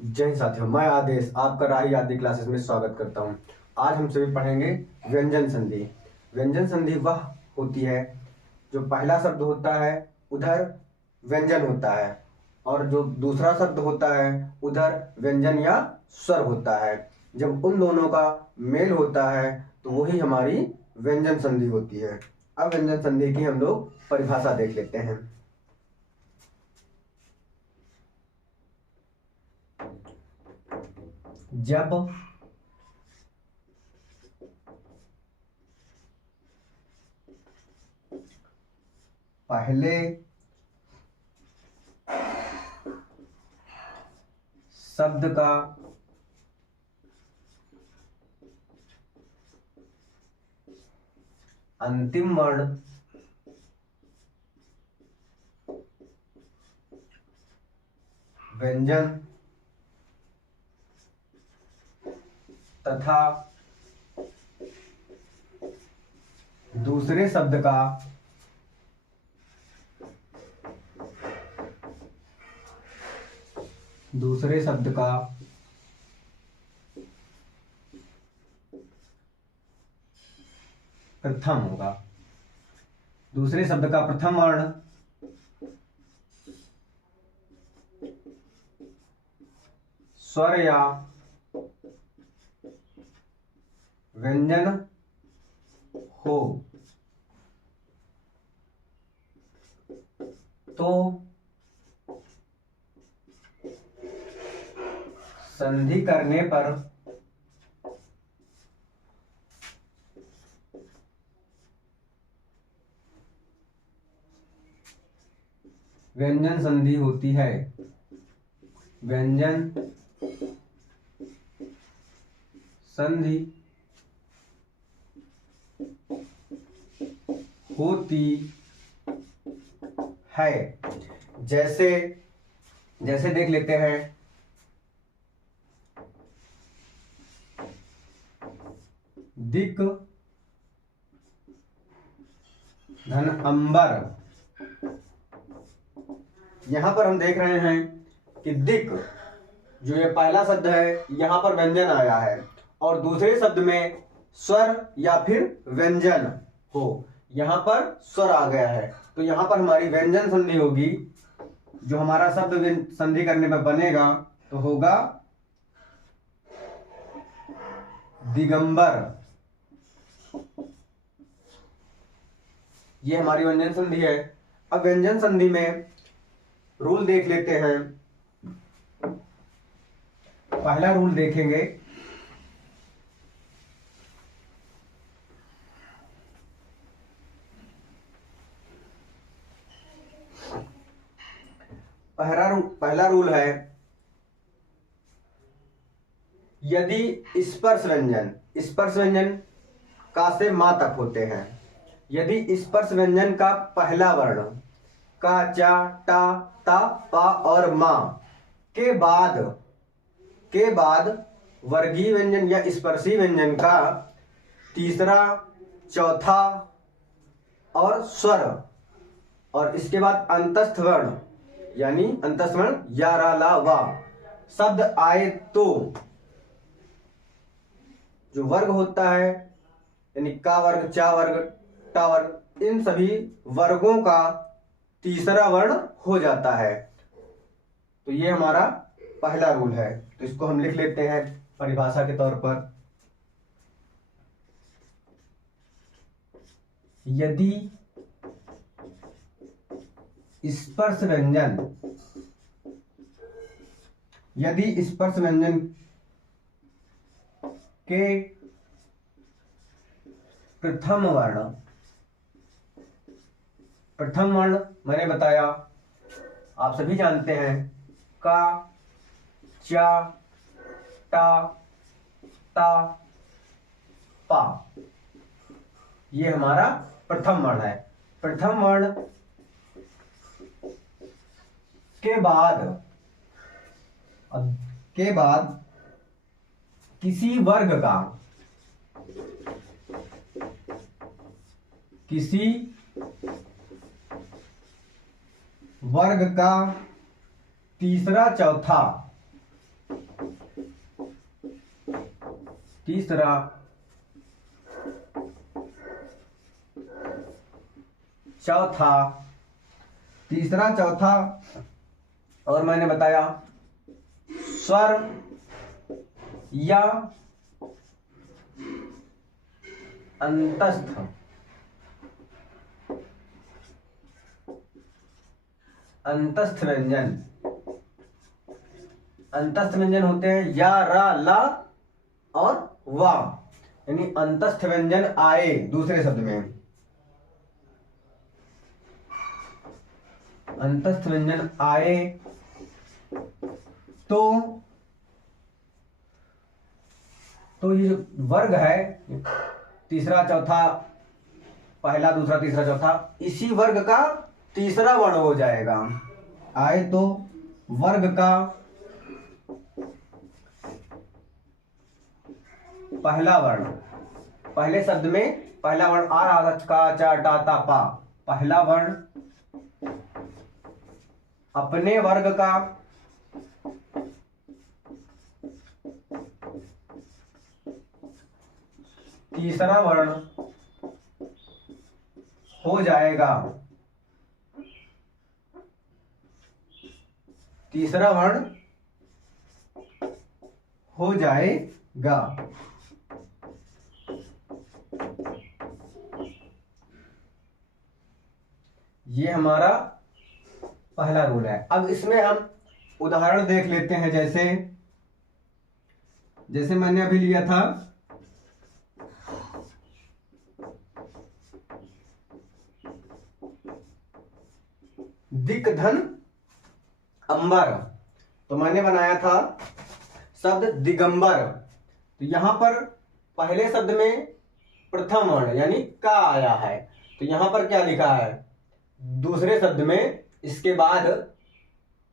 जय हिंद साथियों, मैं आदेश आपका राही आदि क्लासेस में स्वागत करता हूं। आज हम सभी पढ़ेंगे व्यंजन संधि। व्यंजन संधि वह होती है जो पहला शब्द होता है उधर व्यंजन होता है और जो दूसरा शब्द होता है उधर व्यंजन या स्वर होता है। जब उन दोनों का मेल होता है तो वही हमारी व्यंजन संधि होती है। अब व्यंजन संधि की हम लोग परिभाषा देख लेते हैं। जब पहले शब्द का अंतिम वर्ण व्यंजन तथा दूसरे शब्द का प्रथम होगा। दूसरे शब्द का प्रथम वर्ण स्वर या व्यंजन हो तो संधि करने पर व्यंजन संधि होती है। व्यंजन संधि होती है। जैसे देख लेते हैं। दिक धन अंबर। यहां पर हम देख रहे हैं कि दिक जो ये पहला शब्द है यहां पर व्यंजन आया है और दूसरे शब्द में स्वर या फिर व्यंजन हो, यहां पर स्वर आ गया है तो यहां पर हमारी व्यंजन संधि होगी। जो हमारा शब्द संधि करने पर बनेगा तो होगा दिगंबर। ये हमारी व्यंजन संधि है। अब व्यंजन संधि में रूल देख लेते हैं। पहला रूल देखेंगे, पहला रूल है यदि स्पर्श व्यंजन का से मा तक होते हैं। यदि स्पर्श व्यंजन का पहला वर्ण का, चा, टा, ता, पा और मा के बाद वर्गीय व्यंजन या स्पर्शी व्यंजन का तीसरा, चौथा और स्वर और इसके बाद अंतस्थ वर्ण यानी अंतस्थ वर्ण या, रा, ला, वा शब्द आए तो जो वर्ग होता है यानी का वर्ग, चा वर्ग, टा वर्ग, इन सभी वर्गों का तीसरा वर्ण हो जाता है। तो ये हमारा पहला रूल है। तो इसको हम लिख लेते हैं परिभाषा के तौर पर। यदि स्पर्श व्यंजन के प्रथम वर्ण मैंने बताया, आप सभी जानते हैं, का, चा, टा, ता, पा, ये हमारा प्रथम वर्ण है। प्रथम वर्ण के बाद किसी वर्ग का तीसरा, चौथा तीसरा चौथा, तीसरा चौथा, और मैंने बताया स्वर या अंतस्थ, अंतस्थ व्यंजन, अंतस्थ व्यंजन होते हैं या, रा, ला और वा, यानी अंतस्थ व्यंजन आए। दूसरे शब्द में अंतस्थ व्यंजन आए तो ये जो वर्ग है, तीसरा चौथा, पहला दूसरा तीसरा चौथा, इसी वर्ग का तीसरा वर्ण हो जाएगा। आए तो वर्ग का पहला वर्ण, पहले शब्द में पहला वर्ण आ रहा था, का, चा, टा, ता, पा, पहला वर्ण अपने वर्ग का तीसरा वर्ण हो जाएगा, तीसरा वर्ण हो जाएगा। ये हमारा पहला रूल है। अब इसमें हम उदाहरण देख लेते हैं, जैसे मैंने अभी लिया था दिक धन अंबर, तो मैंने बनाया था शब्द दिगंबर। तो यहां पर पहले शब्द में प्रथम वर्ण यानी का आया है, तो यहां पर क्या लिखा है, दूसरे शब्द में इसके बाद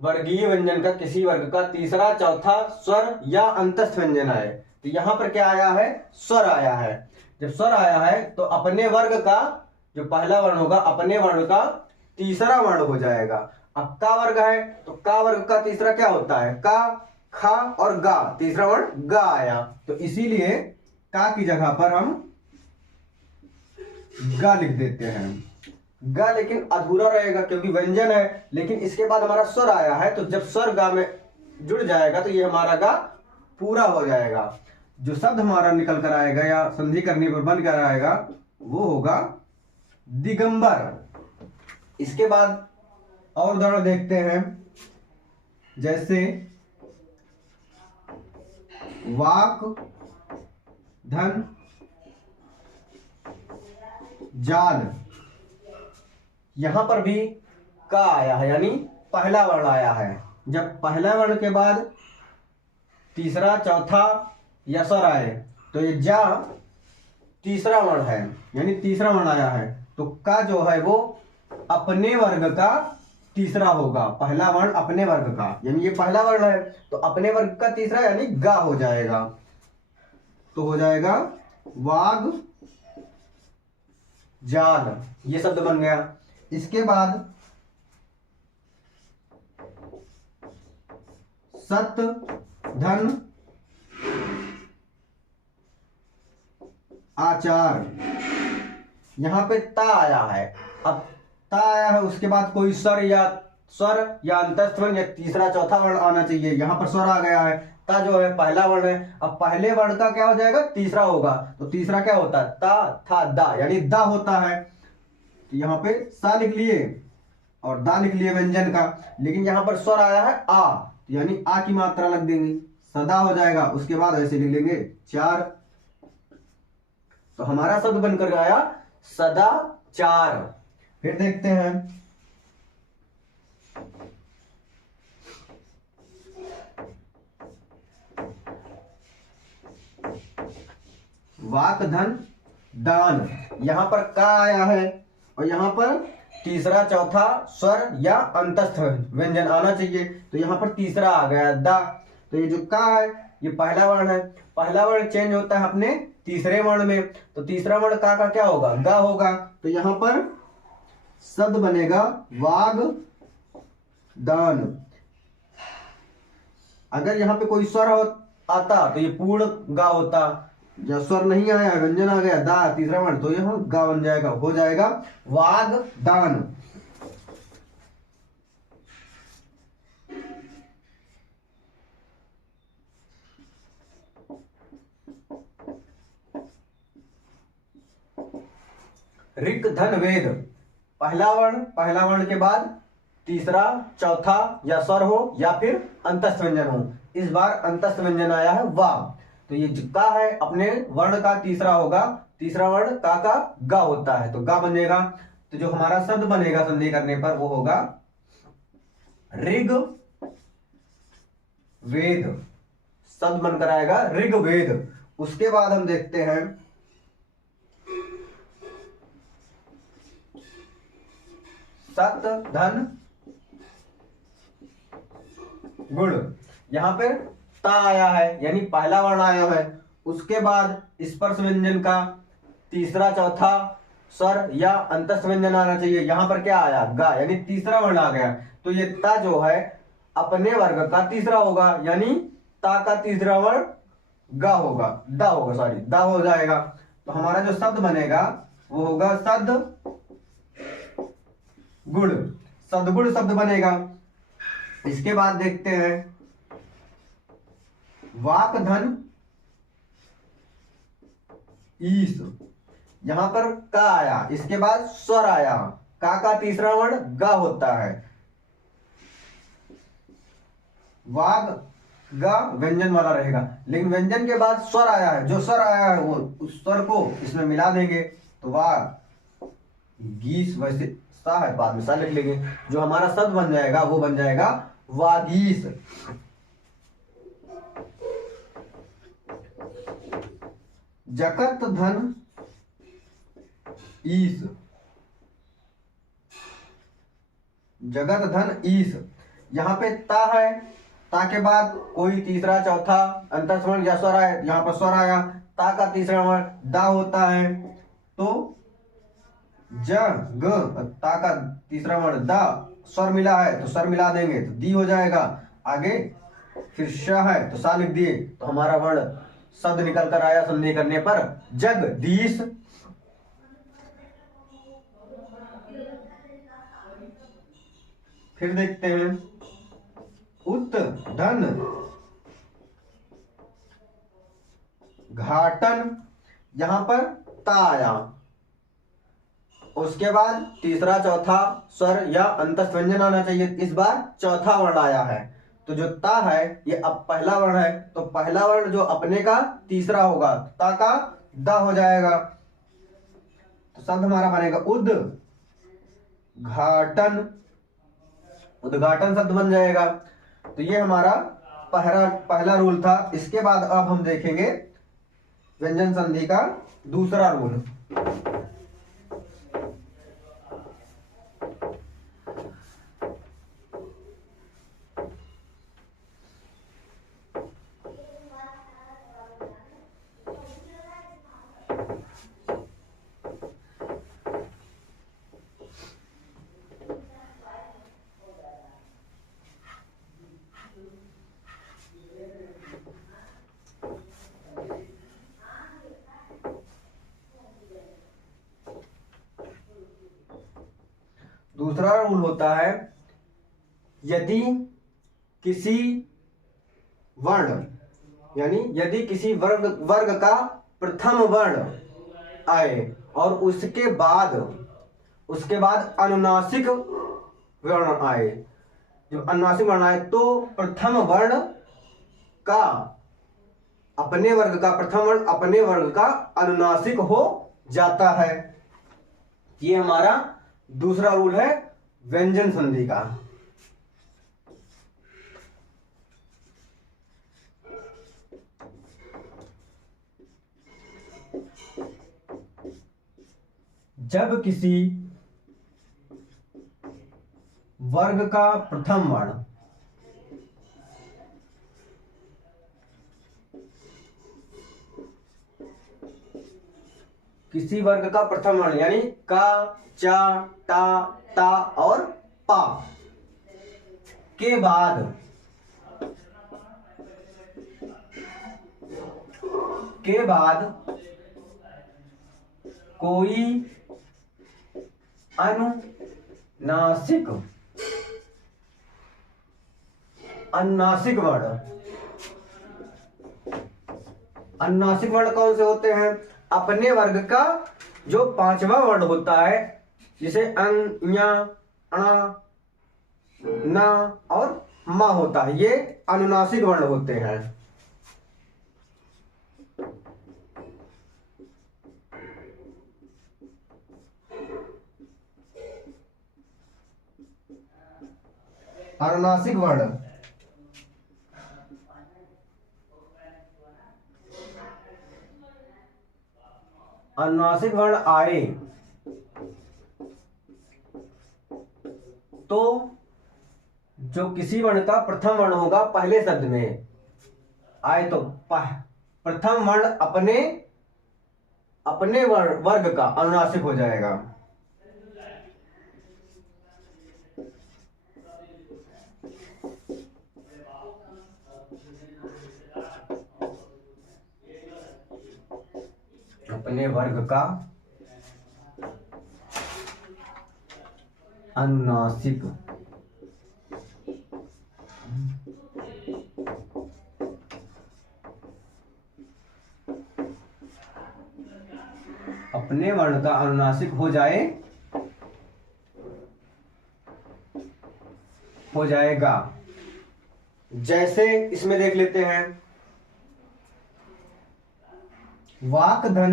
वर्गीय व्यंजन का किसी वर्ग का तीसरा चौथा स्वर या अंतस्थ व्यंजन आए। तो यहां पर क्या आया है, स्वर आया है। जब स्वर आया है तो अपने वर्ग का जो पहला वर्ण होगा अपने वर्ण का तीसरा वर्ण हो जाएगा। अब का वर्ग है तो का वर्ग का तीसरा क्या होता है, का, खा और गा, तीसरा वर्ण गा आया। तो इसीलिए का की जगह पर हम गा लिख देते हैं। गा लेकिन अधूरा रहेगा क्योंकि व्यंजन है, लेकिन इसके बाद हमारा स्वर आया है, तो जब स्वर गा में जुड़ जाएगा तो ये हमारा गा पूरा हो जाएगा। जो शब्द हमारा निकल कर आएगा या संधि करने पर बन कर आएगा वो होगा दिगंबर। इसके बाद और उदाहरण देखते हैं, जैसे वाक धन जाल, यहां पर भी का आया है यानी पहला वर्ण आया है। जब पहला वर्ण के बाद तीसरा चौथा या स्वर आए तो ये जा तीसरा वर्ण है यानी तीसरा वर्ण आया है, तो का जो है वो अपने वर्ग का तीसरा होगा। पहला वर्ण अपने वर्ग का यानी ये पहला वर्ण है तो अपने वर्ग का तीसरा यानी गा हो जाएगा, तो हो जाएगा वाग जाल, ये शब्द बन गया। इसके बाद सत धन आचार, यहां पे ता आया है। अब ता आया है उसके बाद कोई स्वर या अंतस्थ वर्ण या तीसरा चौथा वर्ण आना चाहिए। यहां पर स्वर आ गया है, ता जो है पहला वर्ण है। अब पहले वर्ण का क्या हो जाएगा, तीसरा होगा, तो तीसरा क्या होता है, ता था दा यानी दा होता है। तो यहाँ पे सा लिख लिए और दा लिख लिए व्यंजन का, लेकिन यहां पर स्वर आया है आ यानी आ की मात्रा लग देंगे, सदा हो जाएगा। उसके बाद ऐसे लिख लेंगे चार, तो हमारा शब्द बनकर आया सदा चार। फिर देखते हैं वाक धन दान, यहां पर का आया है और यहां पर तीसरा चौथा स्वर या अंतस्थ व्यंजन आना चाहिए, तो यहां पर तीसरा आ गया दा। तो ये जो का है ये पहला वर्ण है, पहला वर्ण चेंज होता है अपने तीसरे वर्ण में, तो तीसरा वर्ण का क्या होगा, गा होगा। तो यहां पर शब्द बनेगा वाग दान। अगर यहाँ पे कोई स्वर आता तो ये पूर्ण गा होता, जब स्वर नहीं आया, व्यंजन आ गया दा तीसरा वर्ण, तो यह गा बन जाएगा, हो जाएगा वागदान। ऋक धन वेद, पहला वर्ण के बाद तीसरा चौथा या स्वर हो या फिर अंतस्थ व्यंजन हो। इस बार अंतस्थ व्यंजन आया है वा, तो ये का है अपने वर्ण का तीसरा होगा, तीसरा वर्ण का गा होता है, तो गा बनेगा। तो जो हमारा शब्द बनेगा संधि करने पर वो होगा ऋग वेद, शब्द बनकर आएगा ऋग वेद। उसके बाद हम देखते हैं सत धन गुण, यहां पे ता आया है यानी पहला वर्ण आया है, उसके बाद स्पर्श व्यंजन का तीसरा चौथा स्वर या अंतस्थ व्यंजन आना चाहिए। यहां पर क्या आया गा यानी तीसरा वर्ण आ गया, तो ये ता जो है अपने वर्ग का तीसरा होगा, यानी ता का तीसरा वर्ण गा होगा, दा होगा, सॉरी दा हो जाएगा। तो हमारा जो शब्द बनेगा वो होगा सद गुण, सदगुण शब्द बनेगा। इसके बाद देखते हैं वाक धन ईस, यहां पर का आया, इसके बाद स्वर आया, का तीसरा वर्ण गा होता है, वाग गा व्यंजन वाला रहेगा, लेकिन व्यंजन के बाद स्वर आया है, जो स्वर आया है वो उस स्वर को इसमें मिला देंगे, तो वाग गीस, वैसे सा है बाद में सा लिख लेंगे, जो हमारा शब्द बन जाएगा वो बन जाएगा वागीस। जगत धन ईस, जगत धन ईस, यहां पे ता है, ता के बाद कोई तीसरा चौथा अंतस्थ वर्ण या स्वर आया, यहां पर स्वर आया, ता का तीसरा वर्ण दा होता है, तो जग, ता का तीसरा वर्ण दा, स्वर मिला है तो स्वर मिला देंगे तो दी हो जाएगा, आगे फिर श है तो सा लिख दिए, तो हमारा वर्ण शब्द निकल कर आया संधि करने पर जगदीश। फिर देखते हैं उत धन घाटन, यहां पर ता आया, उसके बाद तीसरा चौथा स्वर या अंतस्थ व्यंजन आना चाहिए, इस बार चौथा वर्ण आया है, तो जो ता है ये अब पहला वर्ण है, तो पहला वर्ण जो अपने का तीसरा होगा, ता का दा हो जाएगा, तो शब्द हमारा बनेगा उद्घाटन, उद्घाटन शब्द बन जाएगा। तो ये हमारा पहला रूल था। इसके बाद अब हम देखेंगे व्यंजन संधि का दूसरा रूल। दूसरा रूल होता है यदि किसी वर्ण यानी यदि किसी वर्ग का प्रथम वर्ण आए और उसके बाद अनुनासिक वर्ण आए, जब अनुनासिक वर्ण आए तो प्रथम वर्ण का अपने वर्ग का प्रथम वर्ण अपने वर्ग का अनुनासिक हो जाता है। ये हमारा दूसरा रूल है व्यंजन संधि का। जब किसी वर्ग का प्रथम वर्ण किसी वर्ग का प्रथम वर्ण यानी का, चा, टा, ता और पा के बाद के बाद कोई अनुनासिक वर्ण। अनुनासिक वर्ण कौन से होते हैं? अपने वर्ग का जो पांचवा वर्ण होता है, जिसे अंग, ञ, अणा, न और मा होता है, ये अनुनासिक वर्ण होते हैं। अनुनासिक वर्ण अनुनासिक वर्ण आए तो जो किसी वर्ण का प्रथम वर्ण होगा पहले शब्द में आए तो प्रथम वर्ण अपने वर्ग का अनुनासिक हो जाएगा। अपने वर्ग का अनुनासिक। अपने वर्ण का अनुनासिक हो जाएगा। जैसे इसमें देख लेते हैं, वाकधन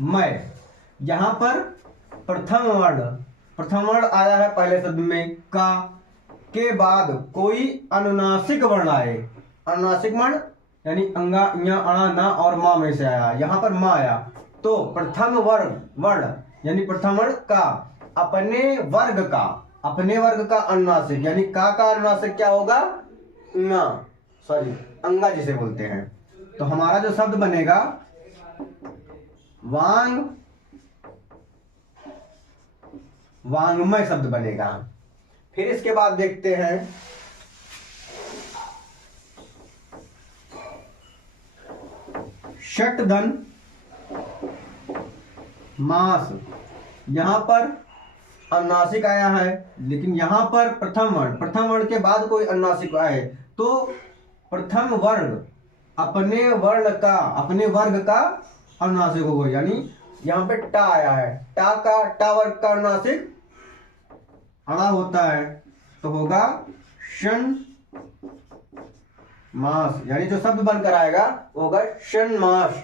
मैं। यहां पर प्रथम वर्ण आया है पहले शब्द में का, के बाद कोई अनुनासिक वर्ण आए। अनुनासिक वर्ण यानी अंगा, ञ, अणा, न और मा में से आया, यहां पर मा आया तो प्रथम वर्ण यानी प्रथम वर्ण का अपने वर्ग का अनुनासिक यानी का अनुनासिक क्या होगा? अंगा जिसे बोलते हैं। तो हमारा जो शब्द बनेगा वांग्मय शब्द बनेगा। फिर इसके बाद देखते हैं षट्धन मास। यहां पर अनुनासिक आया है, लेकिन यहां पर प्रथम वर्ण के बाद कोई अनुनासिक आए तो प्रथम वर्ण अपने वर्ग का अनुनासिक होगा। यानी यहां पे टा आया है, टा वर्ग का अनुनासिक अणा होता है तो होगा षण मास। यानी जो शब्द बनकर आएगा वो होगा षण मास।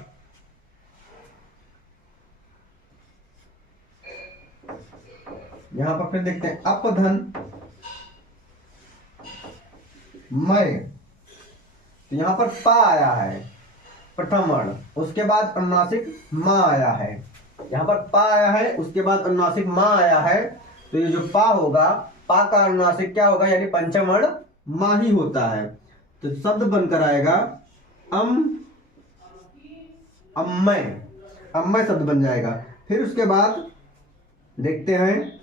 यहां पर फिर देखते हैं अपधन मय। तो यहां पर पा आया है प्रथम वर्ण, उसके बाद अनुनासिक मा आया है। यहां पर पा आया है, उसके बाद अनुनासिक मा आया है, तो ये जो पा होगा, पा का अनुनासिक क्या होगा? यानी पंचम वर्ण मा ही होता है। तो शब्द बनकर आएगा अम्मय शब्द बन जाएगा। फिर उसके बाद देखते हैं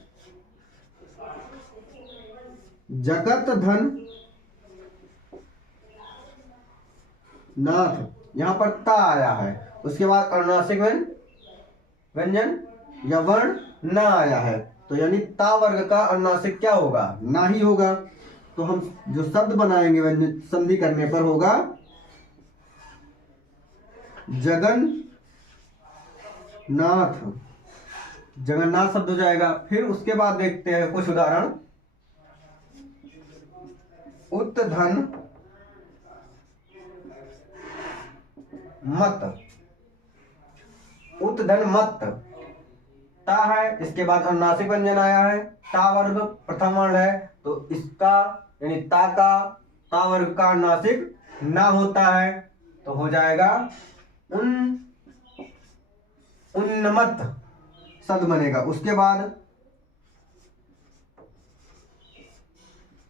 जगत धन नाथ। यहां पर ता आया है, उसके बाद अनुनासिक व्यंजन या वर्ण ना आया है, तो यानी ता वर्ग का अनुनासिक क्या होगा? ना ही होगा। तो हम जो शब्द बनाएंगे व्यंजन संधि करने पर होगा जगन्नाथ शब्द हो जाएगा। फिर उसके बाद देखते हैं कुछ उदाहरण। उत्धन मत ता है, इसके बाद अनुनासिक व्यंजन आया है, ता वर्ग प्रथम वर्ण है, तो इसका यानी ता वर्ग का अनुनासिक ना होता है, तो हो जाएगा उन्नमत शब्द बनेगा। उसके बाद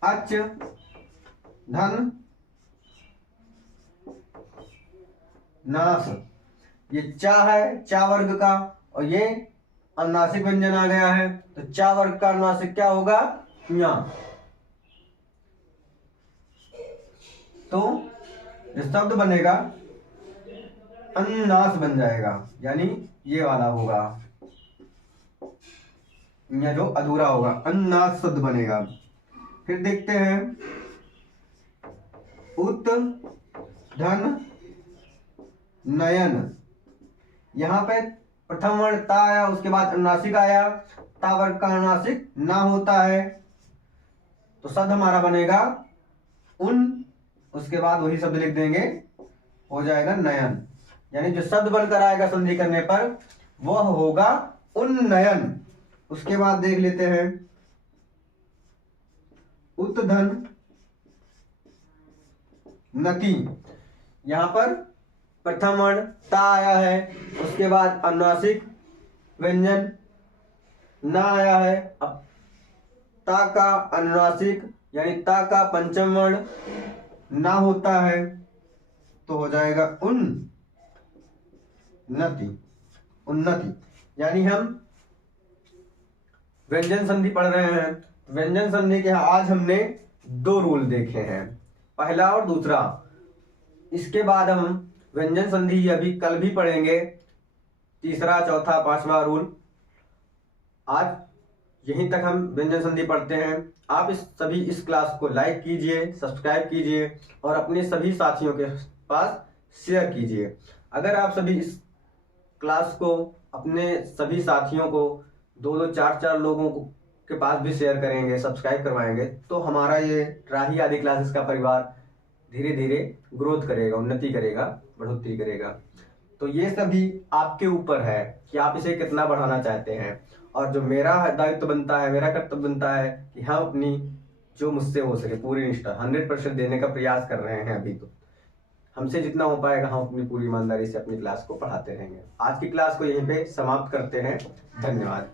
अच धन नास। ये चा है, चा वर्ग का, और ये अनुनासिक व्यंजन आ गया है, तो चा वर्ग का अनुनासिक क्या होगा? या, तो जो शब्द बनेगा अन्नास बन जाएगा, यानी ये वाला होगा, या जो अधूरा होगा अन्नास शब्द बनेगा। फिर देखते हैं उत धन नयन। यहाँ पे प्रथम वर्ण ता आया, उसके बाद अनुनासिक आया, ता वर्ग का अनुनासिक ना होता है, तो शब्द हमारा बनेगा उन, उसके बाद वही शब्द लिख देंगे, हो जाएगा नयन। यानी जो शब्द बनकर आएगा संधि करने पर वह होगा उन्नयन। उसके बाद देख लेते हैं उत्धन नति। यहां पर प्रथम वर्ण ता आया है, उसके बाद अनुनासिक व्यंजन ना आया है, अब ता का अनुनासिक यानी ता का पंचम वर्ण ना होता है, तो हो जाएगा उन्नति। उन्नति यानी हम व्यंजन संधि पढ़ रहे हैं। व्यंजन संधि के आज हमने दो रूल देखे हैं, पहला और दूसरा। इसके बाद हम व्यंजन संधि अभी कल भी पढ़ेंगे, तीसरा, चौथा, पांचवा रूल। आज यहीं तक हम व्यंजन संधि पढ़ते हैं। आप इस क्लास को लाइक कीजिए, सब्सक्राइब कीजिए और अपने सभी साथियों के पास शेयर कीजिए। अगर आप सभी इस क्लास को अपने सभी साथियों को 2-2, 4-4 लोगों के पास भी शेयर करेंगे, सब्सक्राइब करवाएंगे, तो हमारा ये राही आदि क्लासेस का परिवार धीरे धीरे ग्रोथ करेगा, उन्नति करेगा, बढ़ोतरी करेगा। तो ये सभी आपके ऊपर है कि आप इसे कितना बढ़ाना चाहते हैं। और जो मेरा दायित्व बनता है, मेरा कर्तव्य बनता है कि हम अपनी जो मुझसे हो सके पूरी निष्ठा 100% देने का प्रयास कर रहे हैं। अभी तो हमसे जितना हो पाएगा हम अपनी पूरी ईमानदारी से अपनी क्लास को पढ़ाते रहेंगे। आज की क्लास को यहीं पे समाप्त करते हैं। धन्यवाद।